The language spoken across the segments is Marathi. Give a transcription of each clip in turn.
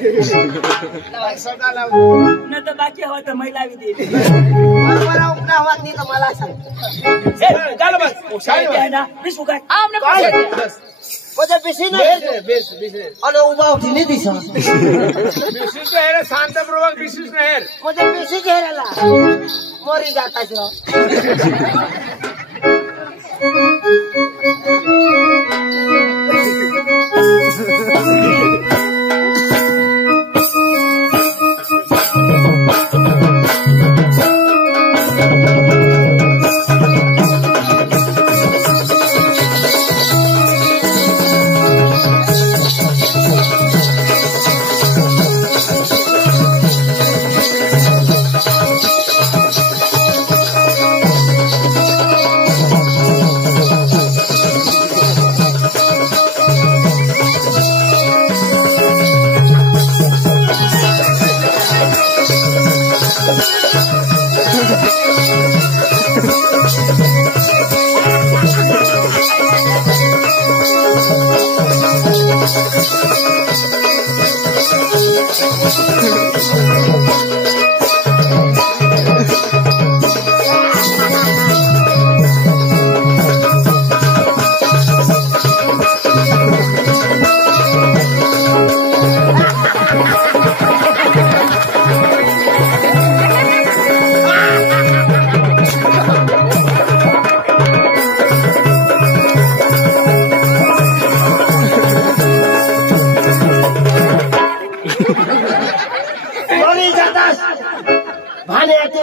न तर बाकी हवा तर महिला भी दे मला सांग अरे उभा उठी नाही दिसा शांतपूर्वक विशेष नाही म्हणजे बेसी घेरायला मोरी जाताच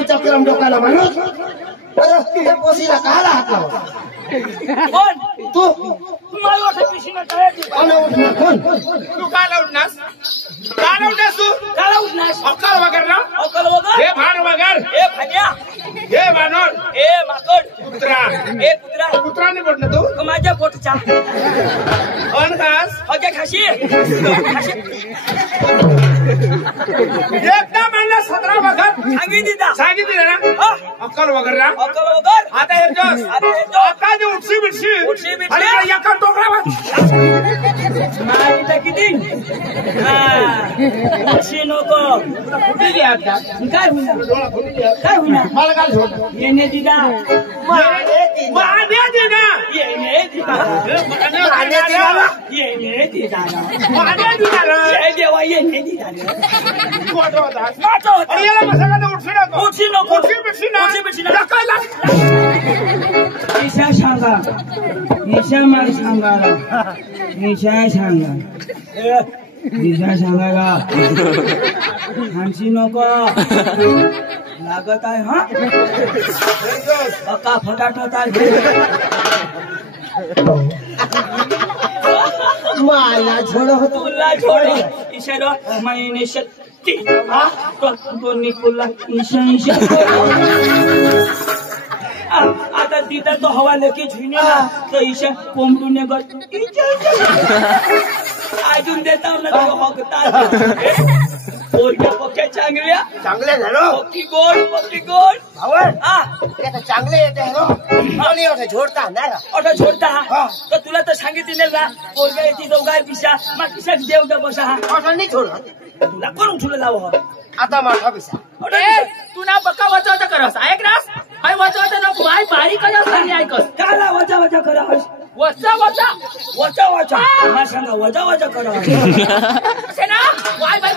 चक्रम डोकाला म्हणून पोसीला काला हात लावला कोण तू मला वाटतं पिशीनं तळ्यात कोण तू काला उठनास तू काला उठनास अक्कल वगैरे ना अक्कल वगैरे हे भान वगैरे ए भान्या हे वानर ए माकड कुत्रा ए कुत्रा कुत्राने बोलणं तू माझ्या पोटचा कोण खास अगे खाशी एकदा म्हणलं 17 वगैरे सांगितलं ना अक्कल वगैरे ना अक्कल वगैरे आता आता जे उठशी बिटशी अरे एका टोकरा मारी किती उठशी नको कुठे घ्या आता काय होणार मला काय सोड येणे दिदा माने दे ना येणे दिदा येणे दिदा माने दे ना जय देवा येणे दिदा मोठा होता अरे याला मसाला उठशी नको उठशी बिटशी ना काय ईशा सांगा ईशा मला सांगायला ईशा सांगायला हानशी नको लागत आहे हा पक्का फटाट होता मला छोडो तुला छोड ईशारो मैंने शक्ती कोणी कुला ईशा आता तिथं तो हवा लकी झुने ना तर ईशा कोंबडूने गट अजून देता ना हकता पोरक्या चांगल्या झालो पक्की गोड चांगले येते झोडता ना ऑटो छोडता तर तुला तर सांगितले ना पोरक्या येते दोघार पिशा मग किशा देव दा बसा ऑटो नाही छोड तुला कोण उठलं लाव आता माझा पिसा तू ना बक्का वचवता करस ऐक ना हाय वचवता नको हाय बारीक करस आणि ऐकस काला वजा करा वचा मला सांगा वजा करा असे ना वाय बाय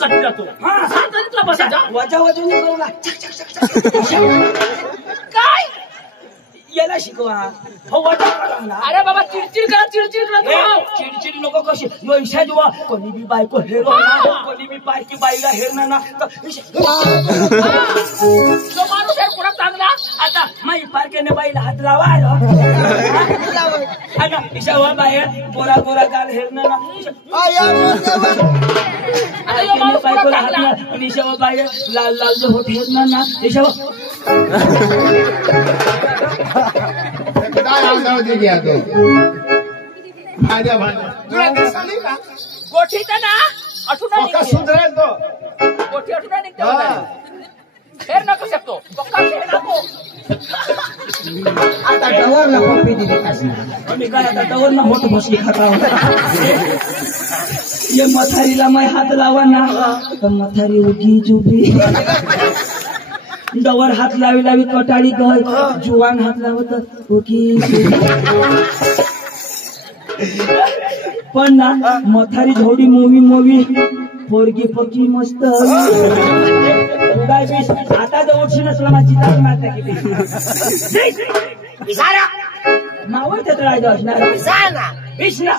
कधी जातो हा तुला बसायचा वजा नाही करू ना काय याला शिकवा हो वजा करा ना अरे बाबा चिडचिड करा चिडचिड नको कशी यो ईशा जेव्हा कोणी बी बायको हेरो कोणी बी पारकी बाईला हेरणार ना तो माणूस आहे पुढे चांगला आता माई पारकेने बाईला हात लावा आता ईशा वा बाहेर गोरा गाल हेरणार ना बायकोला हात ना आणि ईशा वा बाहेर लाल होत हेरणार ना ईशा काय आंधळ दे घ्या तो माझ्या तुला दिसला नाही का गोठीत ना अठून सुधरेल तो गोठी अठून निघते फेर नको शकतो पक्का फेर नको आता डवरला कॉपी दिली काय आता डवरला मोठं मछली खाता ये मथारीला मैं हात लावा ना तर मथारी उगी जुबी डवर हात लावी लावी कटाळी गय जुवान हात लावत उगी पण ना मथारी झोडी मोवी पोरगी पकी मस्त आता जवळशी नसला माझी ताई माता किती नाव त्यात राहायचं असणार विष्णा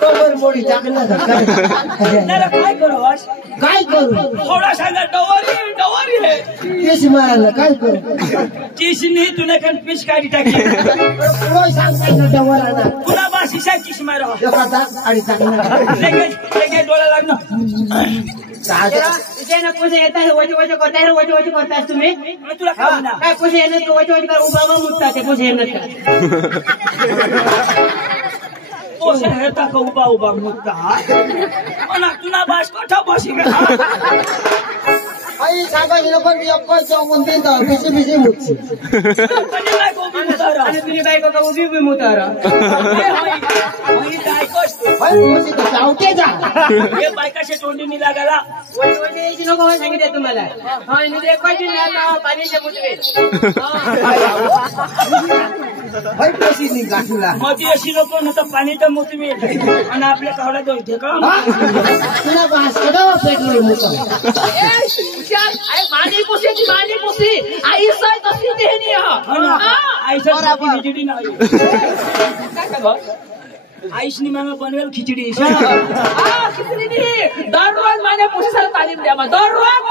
कबर मोडी टाकला काय करू थोडा सांगा डवारी है केस मारायला काय करू चिशनी तुला कन पिश काढी टाकली पुढे सांगताय ना डवराना पुन्हा बा शिशा चिश मारा एका दात आणि टाकला लेके डोळा लागणं पूजा येतात वच करताय तुम्ही तुला काय ना काय पूजा येणार वच कर उभा मुठता ते पूजा येणार पोषा हेता का उभा मुद्दा मना तुना बास कोठा बसी आई सांगायला पण यप्पा चौकून देता बिसी मुक्ती पण काय को मुतारा आणि तुझी बायको का उभी मुतारा होई डायकोस हाय मोसी तो चावते जा हे बायकाशे तोंडी नि लागाला वच यायची नको सांगितले तुम्हाला हा नि दे कोणी ना पाणीचे मुतवे हाय मोसी नि गाठूला मधी अशी नको न तर पाणी तर मुतवी आणि आपल्या कावडा जाऊ दे का तुला बास कदावा पेटलो मुता मानी पुसी आई साय तशी देहनी आईसा खिचडी नाही काय का आईशनी मामा बनवेल खिचडी खिचडी नाही दररोज माझ्या पुसीला तालीम द्या मग दररोज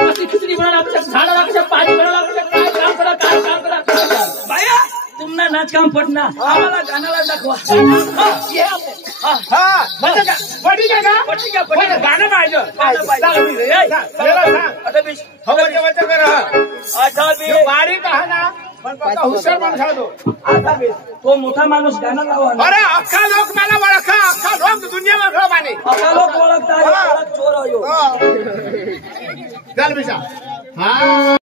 कशी खिचडी बनवणार आपल्या झाडाला कसं पाणी बनवणार काय काम करा बाया तुम्हाला नाच काम पडना आम्हाला गाण्याला दाखवा गाणं पाहिजे बारीक आहे ना पण हुशार माणूस आहे तो. आता तो मोठा माणूस गाणं लावा अरे अख्खा लोक मला ओळखा अख्खा लोक दुनिया माने असा लोक ओळखता चोर आहे चल बिशा हा